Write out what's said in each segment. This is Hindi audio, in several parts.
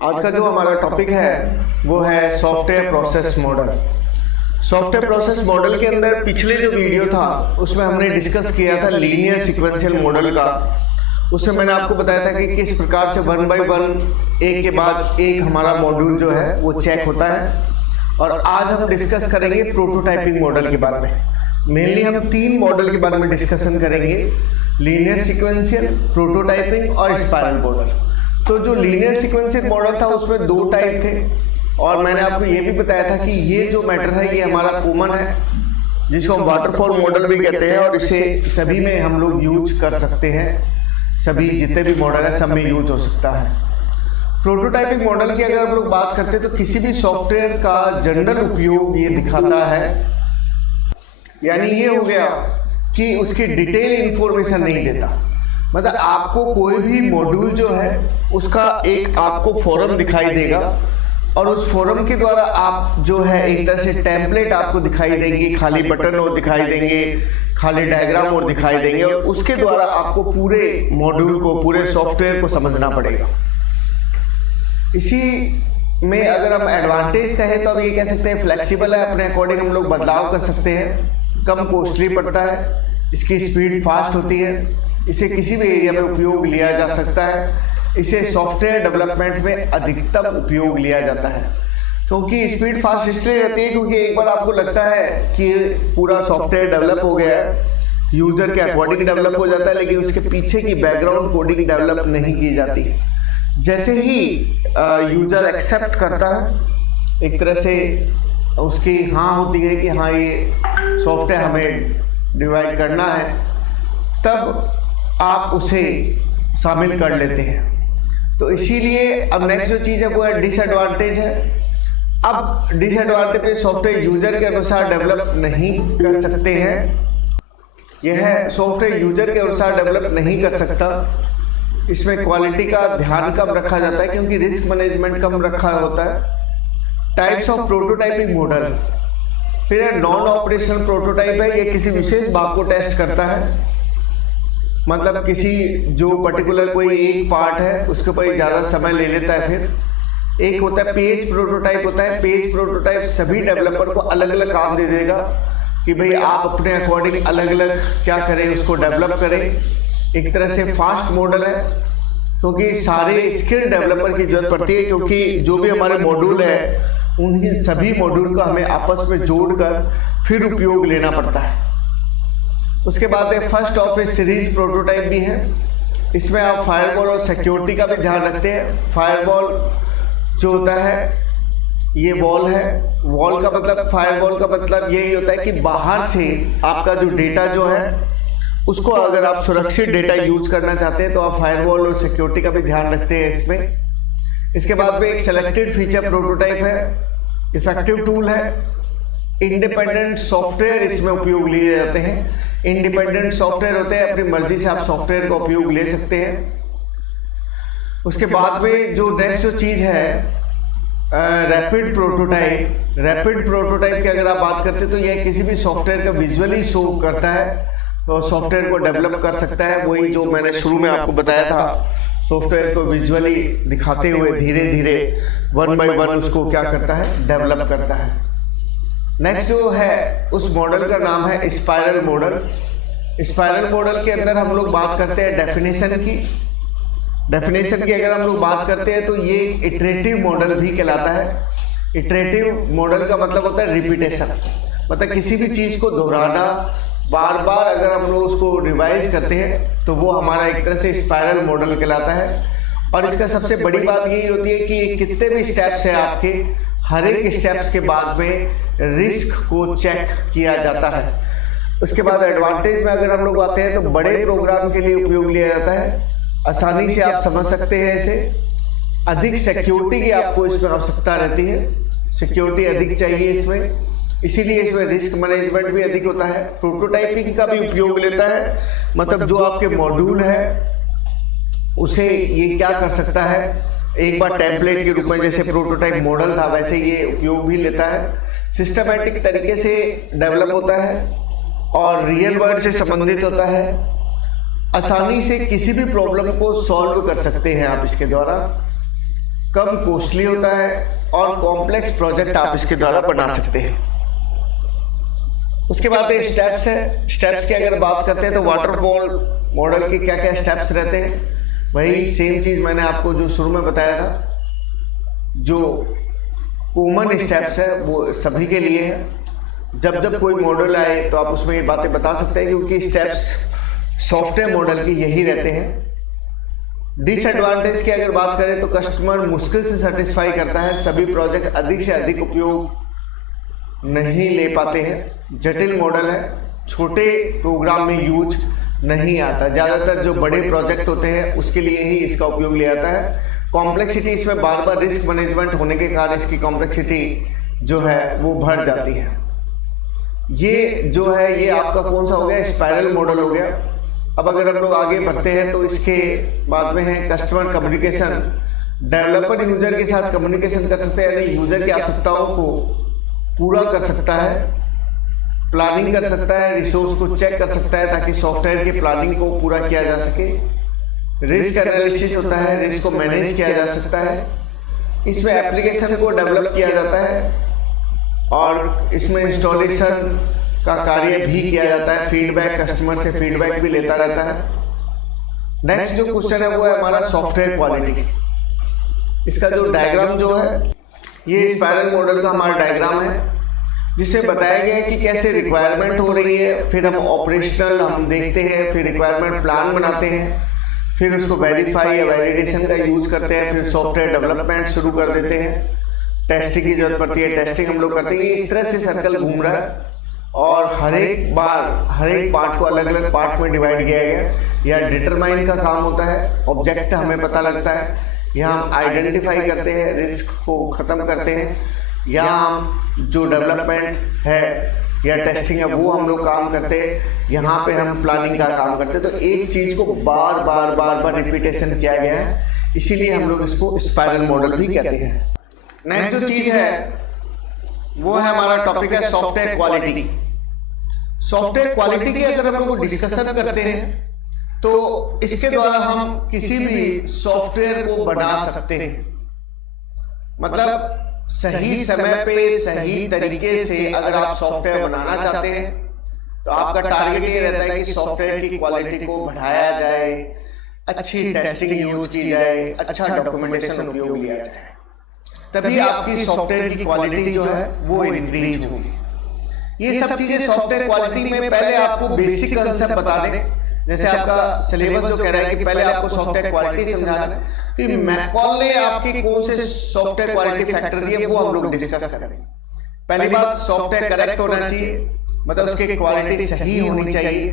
आज का जो हमारा टॉपिक है वो है software process model. Software process model के अंदर पिछले जो वीडियो था उसमें हमने डिस्कस किया था लीनियर सीक्वेंशियल मॉडल का। उसमें मैंने आपको बताया था कि किस प्रकार से वन बाय वन एक के बाद एक हमारा मॉड्यूल जो है वो चेक होता है। और आज हम डिस्कस करेंगे प्रोटोटाइपिंग मॉडल के बारे में। मेनली हम तीन मॉडल के बारे में डिस्कशन करेंगे, लीनियर सीक्वेंशियल, प्रोटोटाइपिंग और स्पाइरल मॉडल। तो जो लीनियर सीक्वेंशियल मॉडल था उसमें दो टाइप थे और मैंने आपको ये भी बताया था कि ये जो मैटर है ये हमारा कॉमन है, जिसको हम वाटरफॉल मॉडल भी कहते हैं और इसे सभी में हम लोग यूज कर सकते हैं। सभी जितने भी मॉडल है सब में यूज हो सकता है। प्रोटोटाइपिंग मॉडल की अगर हम लोग बात करते हैं तो किसी भी सॉफ्टवेयर का जनरल उपयोग ये दिखाता है, यानी ये हो गया कि उसकी डिटेल इंफॉर्मेशन नहीं देता। मतलब आपको कोई भी मॉड्यूल जो है उसका एक आपको फॉर्म दिखाई देगा और उस फॉर्म के द्वारा आप जो है एक तरह से टेम्पलेट आपको दिखाई देंगे, खाली बटन और दिखाई देंगे, खाली डायग्राम और दिखाई देंगे और उसके द्वारा आपको पूरे मॉड्यूल को, पूरे सॉफ्टवेयर को समझना पड़ेगा। इसी में अगर हम एडवांटेज कहें तो हम ये कह सकते हैं फ्लेक्सिबल है, अपने अकॉर्डिंग हम लोग बदलाव कर सकते हैं, कम कॉस्टली पड़ता है, इसकी स्पीड फास्ट होती है, इसे किसी भी एरिया में उपयोग लिया जा सकता है, इसे सॉफ्टवेयर डेवलपमेंट में अधिकतम उपयोग लिया जाता है। क्योंकि स्पीड फास्ट इसलिए रहती है क्योंकि एक बार आपको लगता है कि पूरा सॉफ्टवेयर डेवलप हो गया है, यूजर के अकॉर्डिंग डेवलप हो जाता है, लेकिन उसके पीछे की बैकग्राउंड कोडिंग डेवलप नहीं की जाती। जैसे ही यूजर एक्सेप्ट करता है, एक तरह से उसकी हाँ होती है कि हाँ ये सॉफ्टवेयर हमें डिवाइड करना है, तब आप उसे शामिल कर लेते हैं। तो इसीलिए अब नेक्स्ट जो चीज़ है वो है डिसएडवांटेज है। अब डिसएडवांटेज पे सॉफ्टवेयर यूजर के अनुसार डेवलप नहीं कर सकते हैं। यह सॉफ्टवेयर यूजर के अनुसार डेवलप नहीं कर सकता। इसमें क्वालिटी का ध्यान कम रखा जाता है क्योंकि रिस्क मैनेजमेंट कम रखा होता है। टाइप्स ऑफ प्रोटोटाइपिंग मॉडल, फिर है नॉन ऑपरेशनल प्रोटोटाइप है, ये किसी विशेष भाग को टेस्ट करता है। मतलब किसी जो पर्टिकुलर कोई एक पार्ट है उसके ऊपर ज़्यादा समय ले लेता है। फिर एक होता है पेज प्रोटोटाइप होता है। पेज प्रोटोटाइप सभी डेवलपर को अलग अलग काम दे देगा कि भाई आप अपने अकॉर्डिंग अलग अलग क्या करें, उसको डेवलप करें। एक तरह से फास्ट मॉडल है क्योंकि सारे स्किल डेवलपर की जरूरत पड़ती है, क्योंकि जो भी हमारे मॉड्यूल है उन्हीं सभी मॉड्यूल का हमें आपस में जोड़कर फिर उपयोग लेना पड़ता है। उसके बाद में first of A series prototype भी है। इसमें आप फायरवॉल और सिक्योरिटी का भी ध्यान रखते हैं। फायरवॉल जो होता है ये वॉल है, वॉल का मतलब, फायरवॉल का मतलब यही होता है कि बाहर से आपका जो डेटा जो है उसको अगर आप सुरक्षित डेटा यूज करना चाहते हैं तो आप फायरवॉल और सिक्योरिटी का भी ध्यान रखते हैं इसमें। इसके बाद में एक सेलेक्टेड फीचर प्रोटोटाइप है, इफेक्टिव टूल है। इंडिपेंडेंट सॉफ्टवेयर इसमें उपयोग लिए जाते हैं। इंडिपेंडेंट सॉफ्टवेयर होते हैं, अपनी मर्जी से आप सॉफ्टवेयर का उपयोग ले सकते हैं। उसके बाद में जो नेक्स्ट जो चीज़ है रैपिड प्रोटोटाइप। रैपिड प्रोटोटाइप की अगर आप बात करते हैं तो यह किसी भी सॉफ्टवेयर का विजुअली शो करता है तो सॉफ्टवेयर को डेवलप कर सकता है। वही जो मैंने शुरू में आपको बताया था, सॉफ्टवेयर को विजुअली दिखाते हुए धीरे धीरे वन बाय वन उसको क्या करता है, डेवलप करता है। नेक्स्ट जो है उस मॉडल का नाम है स्पाइरल मॉडल। स्पाइरल मॉडल के अंदर हम लोग बात करते हैं डेफिनेशन की। डेफिनेशन की अगर हम लोग बात करते हैं तो ये इटरेटिव मॉडल भी कहलाता है। इटरेटिव मॉडल का मतलब होता है रिपीटेशन, मतलब किसी भी चीज़ को दोहराना, बार बार अगर हम लोग उसको रिवाइज करते हैं तो वो हमारा एक तरह से स्पाइरल मॉडल कहलाता है। और इसका सबसे बड़ी बात यही होती है कि कितने भी स्टेप्स हैं आपके, हर एक स्टेप्स के बाद में रिस्क को चेक किया जाता है। उसके बाद एडवांटेज में अगर हम लोग आते हैं तो बड़े प्रोग्राम के लिए उपयोग लिया जाता है, आसानी से आप समझ सकते हैं इसे। अधिक सिक्योरिटी की आपको इसमें आवश्यकता रहती है, सिक्योरिटी अधिक चाहिए इसमें, इसीलिए इसमें रिस्क मैनेजमेंट भी अधिक होता है। प्रोटोटाइपिंग का भी उपयोग लेता है, मतलब जो आपके मॉड्यूल है उसे ये क्या कर सकता है, एक बार टेम्पलेट के रूप में जैसे प्रोटोटाइप मॉडल था वैसे ये उपयोग भी लेता है। सिस्टमैटिक तरीके से डेवलप होता है और रियल वर्ल्ड से संबंधित होता है। आसानी से किसी भी प्रॉब्लम को सॉल्व कर सकते हैं आप इसके द्वारा। कम कॉस्टली होता है और कॉम्प्लेक्स प्रोजेक्ट आप इसके द्वारा बना सकते हैं। उसके बाद स्टेप्स है। स्टेप्स की अगर बात करते हैं तो वाटरफॉल मॉडल के क्या क्या स्टेप्स रहते हैं, वही सेम चीज़ मैंने आपको जो शुरू में बताया था, जो कॉमन स्टेप्स है वो सभी के लिए है। जब जब कोई मॉडल आए तो आप उसमें ये बातें बता सकते हैं, क्योंकि स्टेप्स सॉफ्टवेयर मॉडल की यही रहते हैं। डिसएडवांटेज की अगर बात करें तो कस्टमर मुश्किल से सेटिस्फाई करता है, सभी प्रोजेक्ट अधिक से अधिक उपयोग नहीं ले पाते हैं। जटिल मॉडल है, छोटे प्रोग्राम में यूज नहीं आता, ज़्यादातर जो बड़े प्रोजेक्ट होते हैं उसके लिए ही इसका उपयोग लिया जाता है। कॉम्प्लेक्सिटी इसमें बार बार रिस्क मैनेजमेंट होने के कारण इसकी कॉम्प्लेक्सिटी जो है वो बढ़ जाती है। ये जो है ये आपका कौन सा हो गया, स्पाइरल मॉडल हो गया। अब अगर हम लोग आगे बढ़ते हैं तो इसके बाद में है कस्टमर कम्युनिकेशन। डेवलपर यूजर के साथ कम्युनिकेशन कर सकते हैं, यानी यूजर की आवश्यकताओं को पूरा कर सकता है, प्लानिंग कर सकता है, रिसोर्स को चेक कर सकता है ताकि सॉफ्टवेयर की प्लानिंग को पूरा किया जा सके। रिस्क एनालिसिस होता है, रिस्क को मैनेज किया जा सकता है। इसमें एप्लीकेशन को डेवलप किया जाता है और इसमें इंस्टॉलेशन का कार्य भी किया जाता है। फीडबैक, कस्टमर से फीडबैक भी लेता रहता है। नेक्स्ट जो क्वेश्चन है वो है हमारा सॉफ्टवेयर क्वालिटी। इसका जो डायग्राम जो है ये स्पाइरल मॉडल का हमारा डायग्राम है, जिससे बताया गया है कि कैसे रिक्वायरमेंट हो रही है, फिर हम ऑपरेशनल हम देखते हैं, फिर रिक्वायरमेंट प्लान बनाते हैं, फिर उसको वेरीफाई या वैलिडेशन का यूज करते हैं, फिर सॉफ्टवेयर डेवलपमेंट शुरू कर देते हैं, टेस्टिंग की जरूरत पड़ती है, टेस्टिंग हम लोग करते हैं। इस तरह से सर्कल घूम रहा है और हर एक पार्ट को अलग अलग पार्ट में डिवाइड किया गया। या डिटरमाइन का काम होता है, ऑब्जेक्ट हमें पता लगता है, यहाँ हम आइडेंटिफाई करते हैं, रिस्क को ख़त्म करते हैं, या हम जो डेवलपमेंट है या टेस्टिंग है वो हम लोग काम करते हैं, यहाँ पे हम प्लानिंग का काम करते हैं। तो एक चीज़ को बार बार रिपीटेशन किया गया है, इसीलिए हम लोग इसको स्पाइरल मॉडल भी कहते हैं। नेक्स्ट जो चीज़ है वो है हमारा टॉपिक है सॉफ्टवेयर क्वालिटी। सॉफ्टवेयर क्वालिटी की अगर हम लोग डिस्कशन करते हैं तो इसके द्वारा हम किसी भी सॉफ्टवेयर को बना सकते हैं। मतलब सही समय पे सही तरीके से अगर आप सॉफ्टवेयर बनाना चाहते हैं तो आपका टारगेट ये रहता है कि सॉफ्टवेयर की क्वालिटी को बढ़ाया जाए, अच्छी टेस्टिंग यूज की जाए, अच्छा डॉक्यूमेंटेशन उपयोग लिया जाए, तभी आपकी सॉफ्टवेयर की क्वालिटी जो है वो इंक्रीज होगी। ये सब चीजें सॉफ्टवेयर क्वालिटी में पहले आपको बेसिक कंसेप्ट बता दें। जैसे आपका सिलेबस जो कह रहा है कि पहले आपको सॉफ्टवेयर क्वालिटी समझाना है, फिर मैकॉल ने आपकी कौन से सॉफ्टवेयर क्वालिटी फैक्टर दिए वो हम लोग डिस्कस करेंगे। पहली बात, सॉफ्टवेयर करेक्ट होना चाहिए, मतलब उसकी क्वालिटी सही होनी चाहिए,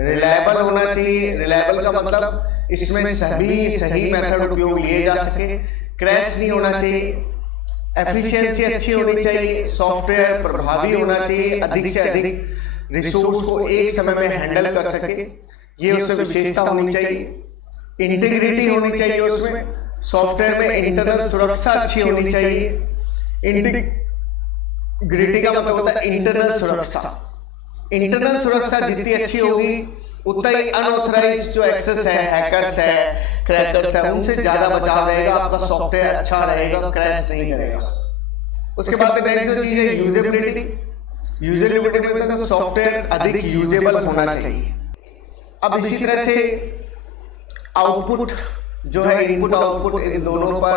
रिलायबल होना चाहिए। रिलायबल का मतलब इसमें सभी सही मेथड उपयोग लिए जा सके, क्रैश नहीं होना चाहिए, एफिशिएंसी अच्छी होनी चाहिए, सॉफ्टवेयर प्रभावी होना चाहिए, अधिक से अधिक रिसोर्स को एक समय में हैंडल कर सके, ये उसमें विशेषता होनी चाहिए। इंटीग्रिटी होनी चाहिए, उसमें सॉफ्टवेयर में इंटरनल सुरक्षा अच्छी होनी चाहिए। इंटीग्रिटी का मतलब होता है इंटरनल सुरक्षा। इंटरनल सुरक्षा जितनी अच्छी होगी उतना ही अनऑथराइज्ड जो एक्सेस है, हैकर्स है, क्रैकर्स है, उनसे ज्यादा बचाव रहेगा, आपका सॉफ्टवेयर अच्छा रहेगा, क्रैश नहीं करेगा। उसके बाद नेक्स्ट जो चीज है यूजेबिलिटी। यूजेबिलिटी में मतलब सॉफ्टवेयर अधिक यूजेबल होना चाहिए। अब इसी तरह से आउटपुट जो है, इनपुट आउटपुट, इन दोनों पर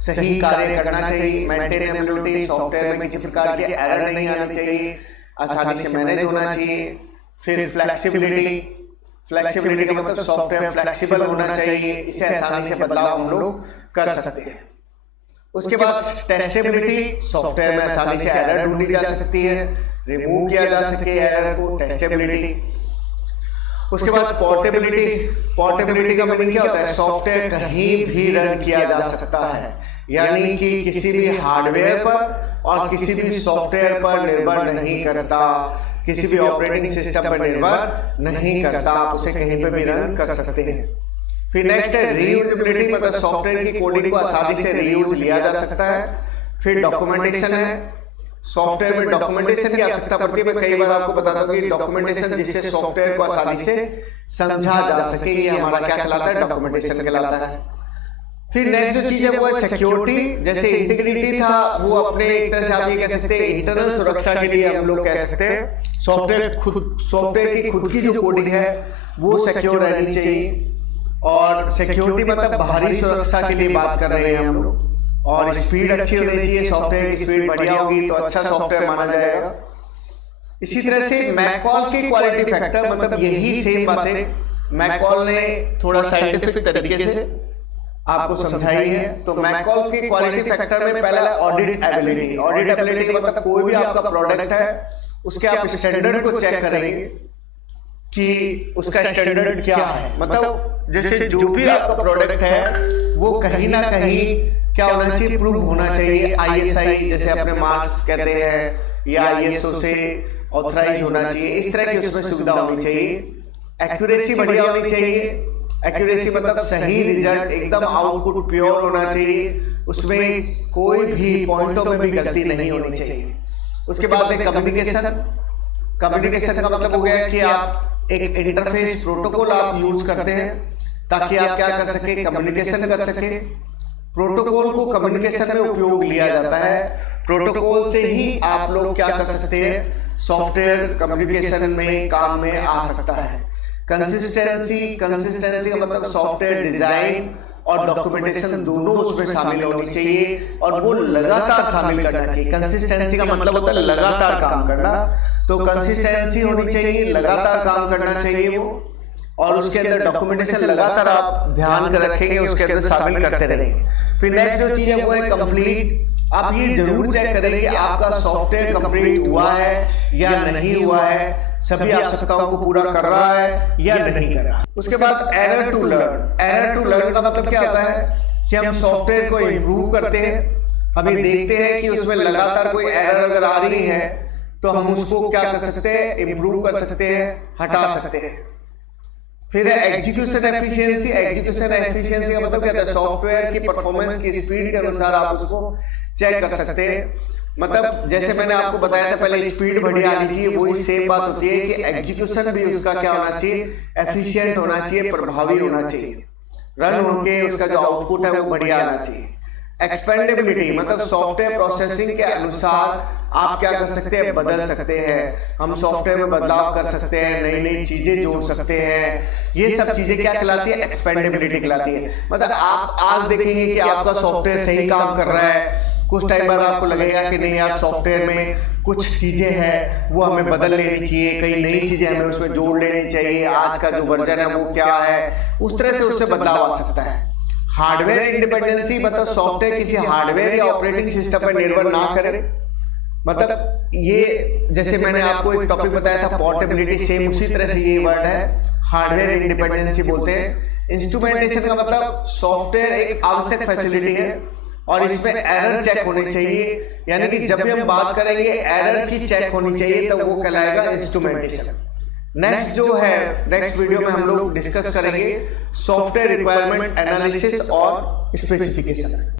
सही कार्य करना चाहिए। मेंटेनेबिलिटी, सॉफ्टवेयर में किसी प्रकार की एरर नहीं आनी चाहिए, आसानी से मैनेज होना चाहिए। फिर फ्लेक्सिबिलिटी, फ्लेक्सिबिलिटी का मतलब सॉफ्टवेयर फ्लेक्सिबल होना चाहिए, इसे आसानी से बदलाव हम लोग कर सकते हैं। उसके बाद टेस्टेबिलिटी, सॉफ्टवेयर में आसानी से एरर ढूंढी जा सकती है, रिमूव किया जा सके एरर को, टेस्टेबिलिटी। उसके बाद पोर्टेबिलिटी। पोर्टेबिलिटी का मतलब क्या होता है, सॉफ्टवेयर कहीं भी रन किया जा सकता है, यानी कि किसी भी हार्डवेयर पर और किसी भी सॉफ्टवेयर पर निर्भर नहीं करता, किसी भी ऑपरेटिंग सिस्टम पर निर्भर नहीं करता, आप उसे कहीं पे भी रन कर सकते हैं। फिर नेक्स्ट है रीयूजेबिलिटी, मतलब सॉफ्टवेयर की कोडिंग को आसानी से रीयूज लिया जा सकता है। फिर डॉक्यूमेंटेशन है, सॉफ्टवेयर में डॉक्यूमेंटेशन की आवश्यकता पड़ती है। मैं कई बार आपको बताता हूँ कि डॉक्यूमेंटेशन जिससे सॉफ्टवेयर को आसानी से समझा जा सके, ये हमारा क्या कहलाता है, डॉक्यूमेंटेशन कहलाता है। फिर नेक्स्ट जो चीज है वो है सिक्योरिटी। जैसे इंटीग्रिटी था, वो अपने एक तरह से आप ये कह सकते हैं इंटरनल सुरक्षा के लिए हम लोग कह सकते हैं सॉफ्टवेयर की खुद की जो कोडिंग है वो सिक्योर रहनी चाहिए। और सिक्योरिटी मतलब बाहरी सुरक्षा के लिए बात कर रहे हैं हम लोग। और स्पीड अच्छी होनी चाहिए, सॉफ्टवेयर की स्पीड बढ़िया होगी तो अच्छा सॉफ्टवेयर माना जाएगा। इसी तरह से मैकॉल की क्वालिटी फैक्टर, मतलब यही सेम बातें मैकॉल ने थोड़ा साइंटिफिक तरीके से आपको समझाई है। तो मैकॉल की क्वालिटी फैक्टर में पहला ऑडिट एबिलिटी। ऑडिट एबिलिटी मतलब कोई भी आपका प्रोडक्ट है उसके आप स्टैंडर्ड को चेक करेंगे कि उसका स्टैंडर्ड क्या है। मतलब जैसे जो भी आपका प्रोडक्ट है वो कहीं ना कहीं क्या होना चाहिए, प्रूव होना चाहिए। ISI जैसे अपने मार्क्स कहते हैं या ISO से ऑथराइज होना चाहिए, इस तरह की उसमें सुविधा होनी चाहिए। एक्यूरेसी बढ़िया होनी चाहिए। एक्यूरेसी मतलब सही रिजल्ट, एकदम आउटपुट प्योर होना चाहिए, उसमें कोई भी पॉइंटों में भी गलती नहीं होनी चाहिए। उसके बाद है कम्युनिकेशन। कम्युनिकेशन का मतलब हो गया कि आप एक इंटरफेस प्रोटोकॉल आप यूज करते हैं ताकि आप क्या कर सके, कम्युनिकेशन कर सके। प्रोटोकॉल को कम्युनिकेशन में उपयोग लिया जाता है। प्रोटोकॉल से ही आप लोग क्या कर सकते हैं, सॉफ्टवेयर कम्युनिकेशन में काम में आ सकता है। कंसिस्टेंसी का मतलब सॉफ्टवेयर डिजाइन और डॉक्यूमेंटेशन दोनों उसमें शामिल होनी चाहिए और वो लगातार शामिल करना चाहिए। कंसिस्टेंसी का मतलब होता है लगातार काम करना, तो कंसिस्टेंसी होनी चाहिए, लगातार काम करना चाहिए वो। और उसके अंदर डॉक्यूमेंटेशन लगातार आप ध्यान कर रखेंगे, उसके अंदर शामिल करते रहेंगे। फिर नेक्स्ट जो चीज है वो है कंप्लीट। आप ये जरूर चेक करें कि आपका सॉफ्टवेयर कंप्लीट हुआ है या नहीं हुआ है, सभी आवश्यकताओं को पूरा कर रहा है या नहीं कर रहा। उसके बाद error to learn. Error to learn का मतलब क्या होता है कि हम सॉफ्टवेयर को इम्प्रूव करते हैं, हमें देखते हैं कि उसमें लगातार कोई एरर अगर आ रही है तो हम उसको क्या कर सकते हैं, इम्प्रूव कर सकते हैं, हटा सकते हैं। फिर है एग्जीक्यूशन एफिशिएंसी। एग्जीक्यूशन एफिशिएंसी का मतलब क्या है, सॉफ्टवेयर की परफॉर्मेंस की स्पीड के अनुसार आप उसको चेक कर सकते हैं। मतलब जैसे मैंने आपको बताया था पहले, स्पीड बढ़िया आनी चाहिए, वही सेम बात होती है कि एग्जीक्यूशन भी उसका क्या होना चाहिए, एफिशिएंट होना चाहिए, प्रभावी होना चाहिए। रन होके उसका जो आउटपुट है वो बढ़िया आना चाहिए। एक्सपेंडेबिलिटी मतलब सॉफ्टवेयर प्रोसेसिंग के अनुसार आप क्या कर सकते हैं, बदल सकते हैं। हम सॉफ्टवेयर में बदलाव कर सकते हैं, नई नई चीजें जोड़ सकते हैं। ये सब चीजें क्या कहलाती है, एक्सपेंडेबिलिटी कहलाती है। मतलब आप आज देखेंगे कि आपका सॉफ्टवेयर सही काम कर रहा है, कुछ टाइम बाद आपको लगेगा कि नहीं यार सॉफ्टवेयर में कुछ चीजें हैं वो हमें बदल लेनी चाहिए, कई नई चीजें हमें उसमें जोड़ लेनी चाहिए, आज का जो वर्जन है वो क्या है, उस तरह से उससे बदलाव आ सकता है। हार्डवेयर इंडिपेंडेंसी मतलब सॉफ्टवेयर किसी हार्डवेयर या ऑपरेटिंग सिस्टम पर निर्भर ना करे। मतलब ये जैसे मैंने आपको एक टॉपिक बताया था पोर्टेबिलिटी, सेम उसी तरह से ये वर्ड है, हार्डवेयर इंडिपेंडेंसी बोलते हैं। इंस्ट्रूमेंटेशन का मतलब सॉफ्टवेयर एक आवश्यक फैसिलिटी है और इसमें एरर चेक होनी चाहिए, यानी कि जब भी हम बात करेंगे एरर की चेक होनी चाहिए तो वो कहलाएगा इंस्ट्रूमेंटेशन। नेक्स्ट जो है, नेक्स्ट वीडियो में हम लोग डिस्कस करेंगे सॉफ्टवेयर रिक्वायरमेंट एनालिसिस और स्पेसिफिकेशन।